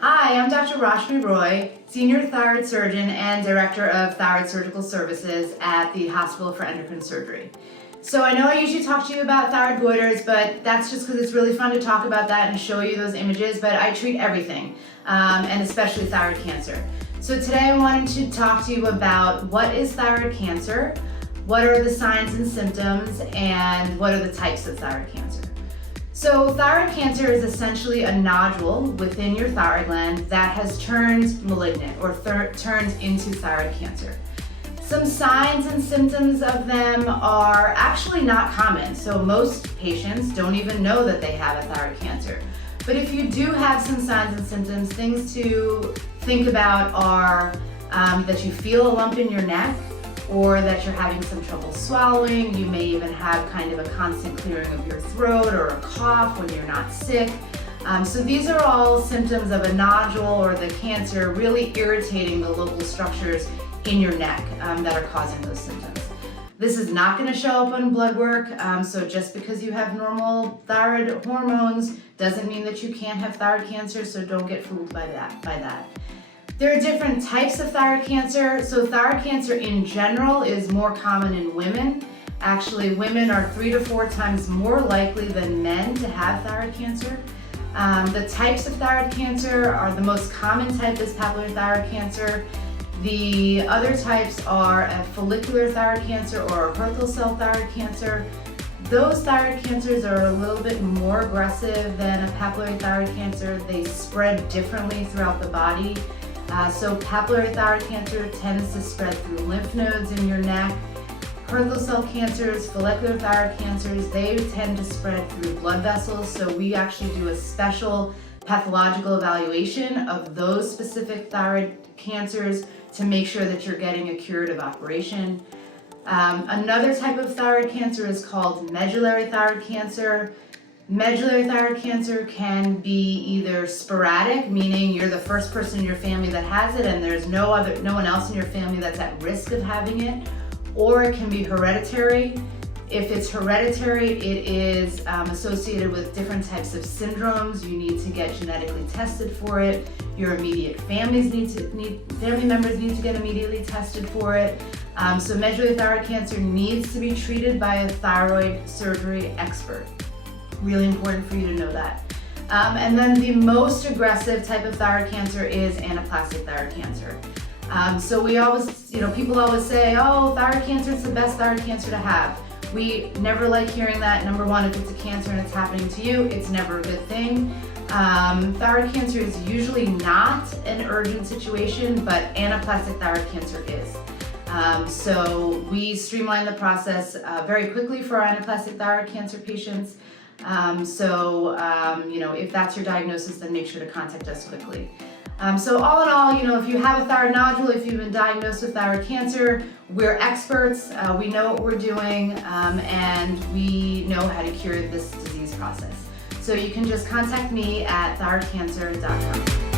Hi, I'm Dr. Rashmi Roy, Senior Thyroid Surgeon and Director of Thyroid Surgical Services at the Hospital for Endocrine Surgery. So I know I usually talk to you about thyroid goiters, but that's just because it's really fun to talk about that and show you those images, but I treat everything, and especially thyroid cancer. So today I wanted to talk to you about what is thyroid cancer, what are the signs and symptoms, and what are the types of thyroid cancer. So thyroid cancer is essentially a nodule within your thyroid gland that has turned malignant or turned into thyroid cancer. Some signs and symptoms of them are actually not common. So most patients don't even know that they have a thyroid cancer. But if you do have some signs and symptoms, things to think about are that you feel a lump in your neck, or that you're having some trouble swallowing. You may even have kind of a constant clearing of your throat or a cough when you're not sick. So these are all symptoms of a nodule or the cancer really irritating the local structures in your neck that are causing those symptoms. This is not going to show up on blood work, so just because you have normal thyroid hormones doesn't mean that you can't have thyroid cancer, so don't get fooled by that. There are different types of thyroid cancer. So thyroid cancer in general is more common in women. Actually, women are 3 to 4 times more likely than men to have thyroid cancer. The types of thyroid cancer are the most common type is papillary thyroid cancer. The other types are a follicular thyroid cancer or a Hürthle cell thyroid cancer. Those thyroid cancers are a little bit more aggressive than a papillary thyroid cancer. They spread differently throughout the body. So papillary thyroid cancer tends to spread through lymph nodes in your neck. Hürthle cell cancers, follicular thyroid cancers, they tend to spread through blood vessels. So we actually do a special pathological evaluation of those specific thyroid cancers to make sure that you're getting a curative operation. Another type of thyroid cancer is called medullary thyroid cancer. Medullary thyroid cancer can be either sporadic, meaning you're the first person in your family that has it and there's no one else in your family that's at risk of having it, or it can be hereditary. If it's hereditary, it is associated with different types of syndromes. You need to get genetically tested for it. Your immediate family members need to get immediately tested for it. So medullary thyroid cancer needs to be treated by a thyroid surgery expert. Really important for you to know that. And then the most aggressive type of thyroid cancer is anaplastic thyroid cancer. So we always, people always say, oh, thyroid cancer is the best thyroid cancer to have. We never like hearing that. Number one, if it's a cancer and it's happening to you, it's never a good thing. Thyroid cancer is usually not an urgent situation, but anaplastic thyroid cancer is. So we streamline the process very quickly for our anaplastic thyroid cancer patients. If that's your diagnosis, then make sure to contact us quickly. So all in all, if you have a thyroid nodule, if you've been diagnosed with thyroid cancer, we're experts, we know what we're doing, and we know how to cure this disease process. So you can just contact me at thyroidcancer.com.